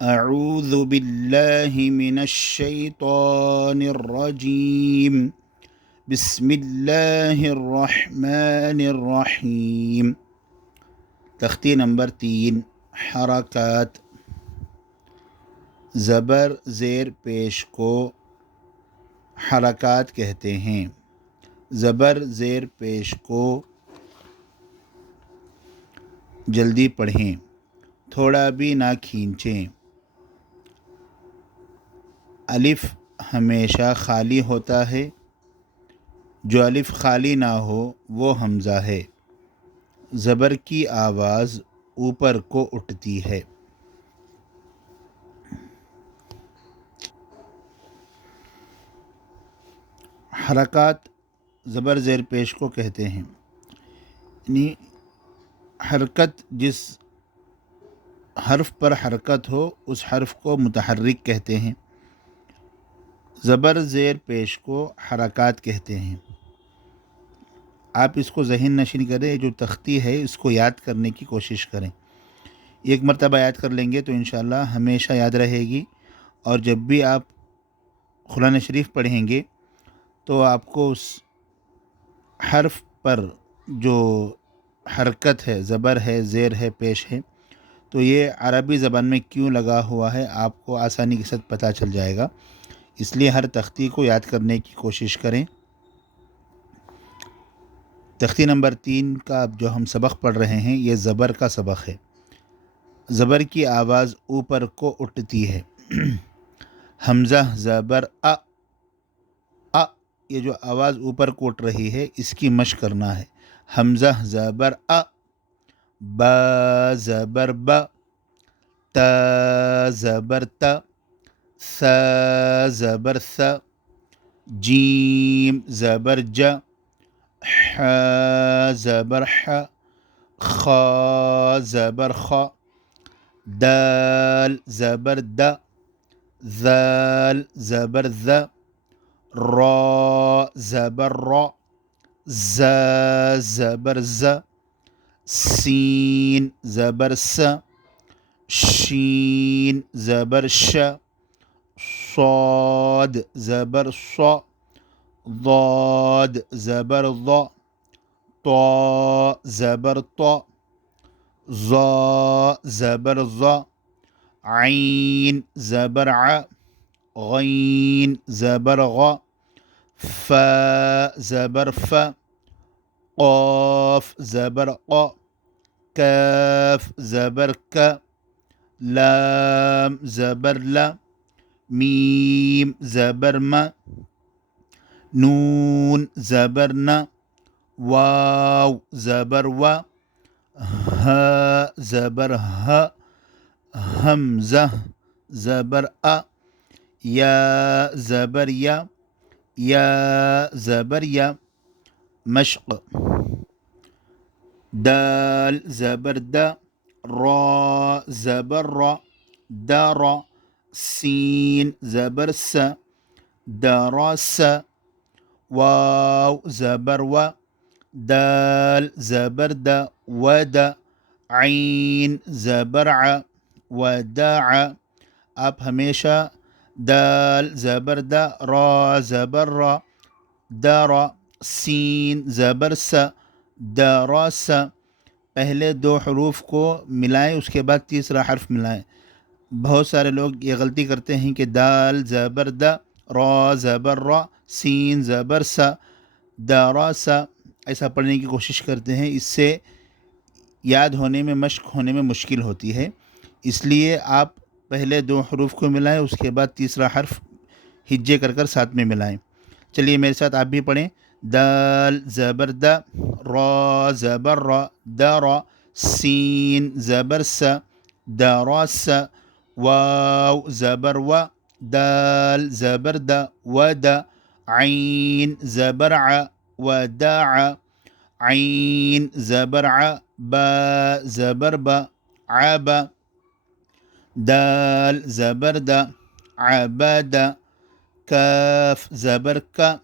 اعوذ باللہ من الشیطان الرجیم بسم اللہ الرحمن الرحیم۔ تختی نمبر 3، حرکات۔ زبر زیر پیش کو حرکات کہتے ہیں۔ زبر زیر پیش کو جلدی پڑھیں، تھوڑا بھی نہ کھینچیں۔ الف ہمیشہ خالی ہوتا ہے، جو الف خالی نہ ہو وہ حمزہ ہے۔ زبر کی آواز اوپر کو اٹھتی ہے۔ حرکات زبر زیر پیش کو کہتے ہیں، یعنی حرکت، جس حرف پر حرکت ہو اس حرف کو متحرک کہتے ہیں۔ زبر زیر پیش کو حرکات کہتے ہیں۔ آپ اس کو ذہن نشین کریں، جو تختی ہے اس کو یاد کرنے کی کوشش کریں۔ ایک مرتبہ یاد کر لیں گے تو انشاءاللہ ہمیشہ یاد رہے گی، اور جب بھی آپ قرآن شریف پڑھیں گے تو آپ کو اس حرف پر جو حرکت ہے، زبر ہے، زیر ہے، پیش ہے، تو یہ عربی زبان میں کیوں لگا ہوا ہے آپ کو آسانی کے ساتھ پتہ چل جائے گا۔ اس لیے ہر تختی کو یاد کرنے کی کوشش کریں۔ تختی نمبر 3 کا جو ہم سبق پڑھ رہے ہیں یہ زبر کا سبق ہے۔ زبر کی آواز اوپر کو اٹھتی ہے۔ حمزہ زبر ا، یہ جو آواز اوپر کو اٹھ رہی ہے اس کی مشق کرنا ہے۔ حمزہ زبر ا، با زبر با، تا زبر تا، ثا زبر ثا، جیم زبر جا، ح زبر ح، خا زبر خا، دال زبر دا، ذال زبر ذا، را زبر را، زا زبر زا، سین زبر سا، شین زبر شا، صاد زبر صا، ضاد زبر ضا، طا زبر طا، ظا زبر ظا، عین زبر ع، غین زبر غا، فا زبر فا، قاف زبر قا، کاف زبر کا، لام زبر لا، میم زبر ما، نون زبر نا، واو زبر وا، ہا زبر ہا، حمزہ زبر ا، یا زبر یا، یا زبر یا، مشق۔ دال زبر دا، را زبر را، دارا، سین زبر سا، دراس، واو زبر و، دال زبر دا، ودا، عین زبر ع، وداع۔ آپ ہمیشہ دال زبر دا، را زبر را، دارا، سین زبر سا، دراس، پہلے 2 حروف کو ملائیں، اس کے بعد تیسرا حرف ملائیں۔ بہت سارے لوگ یہ غلطی کرتے ہیں کہ دال زبر دا، را زبر را، سین زبر سا، دراس، ایسا پڑھنے کی کوشش کرتے ہیں۔ اس سے یاد ہونے میں، مشق ہونے میں مشکل ہوتی ہے۔ اس لیے آپ پہلے 2 حروف کو ملائیں، اس کے بعد تیسرا حرف ہجے کر ساتھ میں ملائیں۔ چلیے میرے ساتھ آپ بھی پڑھیں۔ دال زبر دا، را زبر را، دارا، سین زبر سا، دراس، واو زبر و، دال زبر دا، ودا، عین زبر ع، وداع، عین زبر ع، با زبر با، عبا، دال زبر دا، عبدا، کاف زبر کا،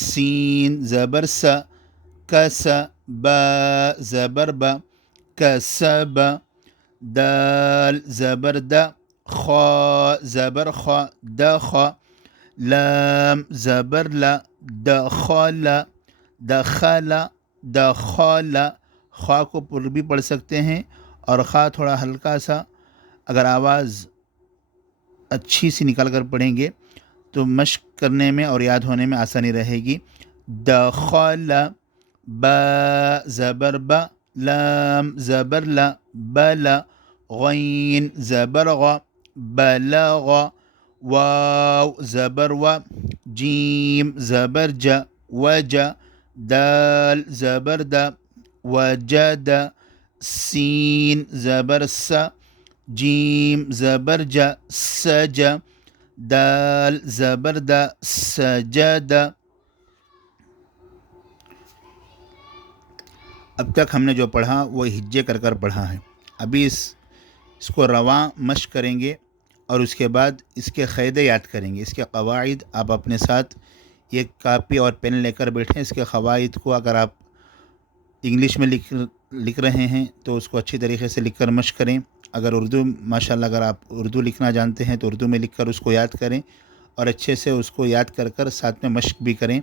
سین زبر سا، کس، با زبر با، کسب، دال زبر دا، خا زبر خا دخ لام زبر لا دخل دخل دخل خا کو پر بھی پڑھ سکتے ہیں اور خا تھوڑا ہلکا سا اگر آواز اچھی سی نکال کر پڑھیں گے تو مشق کرنے میں اور یاد ہونے میں آسانی رہے گی. دخل با زبر با لام زبر لا بلا غین زبر غ بلغ واو زبر و جیم زبر ج وج دال زبر د وجد سین زبر س جیم زبر ج سج دال زبر د سجد. اب تک ہم نے جو پڑھا وہ ہجے کر کر پڑھا ہے. ابھی اس کو رواں مشق کریں گے اور اس کے بعد اس کے قاعدے یاد کریں گے. اس کے قواعد آپ اپنے ساتھ ایک کاپی اور پین لے کر بیٹھیں. اس کے قواعد کو اگر آپ انگلش میں لکھ رہے ہیں تو اس کو اچھی طریقے سے لکھ کر مشق کریں. اگر اردو ماشاءاللہ اگر آپ اردو لکھنا جانتے ہیں تو اردو میں لکھ کر اس کو یاد کریں اور اچھے سے اس کو یاد کر کر ساتھ میں مشق بھی کریں.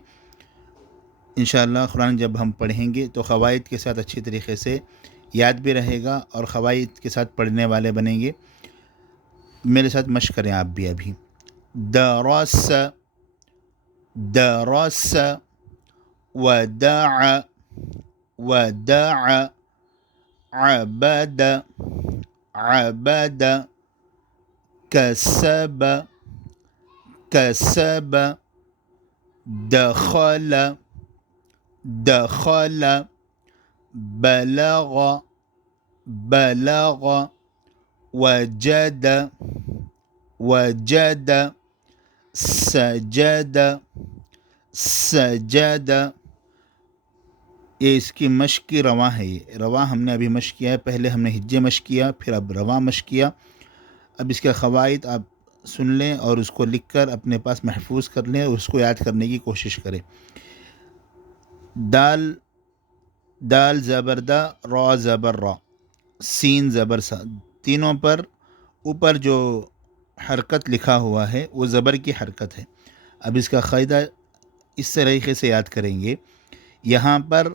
انشاءاللہ قرآن جب ہم پڑھیں گے تو قواعد کے ساتھ اچھی طریقے سے یاد بھی رہے گا اور قواعد کے ساتھ پڑھنے والے بنیں گے. میرے ساتھ مشق کریں آپ بھی. ابھی درس درس ودع ودع عبد عبد كسب كسب دخل دخل بلغ بلغ وجد وجد سجد سجد. یہ اس کی مشق کی رواں ہے. یہ رواں ہم نے ابھی مشق کیا ہے. پہلے ہم نے ہجے مشق کیا پھر اب رواں مشق کیا. اب اس کے قواعد آپ سن لیں اور اس کو لکھ کر اپنے پاس محفوظ کر لیں اور اس کو یاد کرنے کی کوشش کریں. دال دال زبر دا را زبر را سین زبر سا تینوں پر اوپر جو حرکت لکھا ہوا ہے وہ زبر کی حرکت ہے. اب اس کا قاعدہ اس طریقے سے یاد کریں گے. یہاں پر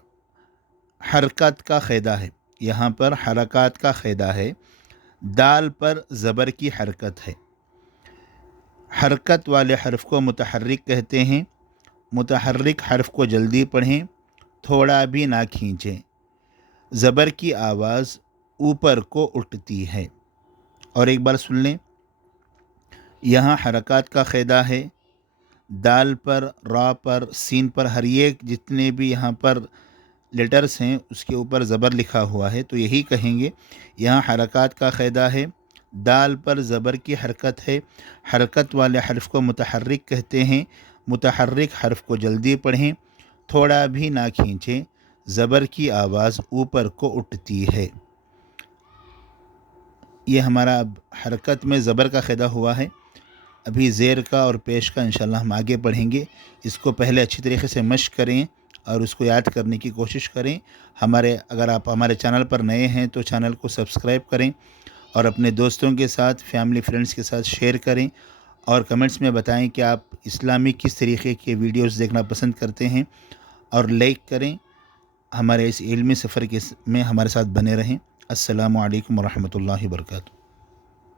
حرکت کا قاعدہ ہے, یہاں پر حرکات کا قاعدہ ہے. دال پر زبر کی حرکت ہے. حرکت والے حرف کو متحرک کہتے ہیں. متحرک حرف کو جلدی پڑھیں, تھوڑا بھی نہ کھینچیں. زبر کی آواز اوپر کو اٹھتی ہے. اور ایک بار سن لیں, یہاں حرکات کا قاعدہ ہے. دال پر, را پر, سین پر, ہر ایک جتنے بھی یہاں پر لیٹرز ہیں اس کے اوپر زبر لکھا ہوا ہے. تو یہی کہیں گے یہاں حرکات کا قاعدہ ہے. دال پر زبر کی حرکت ہے. حرکت والے حرف کو متحرک کہتے ہیں. متحرک حرف کو جلدی پڑھیں, تھوڑا بھی نہ کھینچیں. زبر کی آواز اوپر کو اٹھتی ہے. یہ ہمارا اب حرکت میں زبر کا قاعدہ ہوا ہے. ابھی زیر کا اور پیش کا انشاءاللہ ہم آگے پڑھیں گے. اس کو پہلے اچھی طریقے سے مشق کریں اور اس کو یاد کرنے کی کوشش کریں. اگر آپ ہمارے چینل پر نئے ہیں تو چینل کو سبسکرائب کریں اور اپنے دوستوں کے ساتھ, فیملی فرینڈس کے ساتھ شیئر کریں اور کمنٹس میں بتائیں کہ آپ اسلامی کس طریقے کے ویڈیوز دیکھنا پسند کرتے ہیں اور لائک کریں. ہمارے اس علمی سفر میں ہمارے ساتھ بنے رہیں. السلام علیکم ورحمۃ اللہ وبرکاتہ.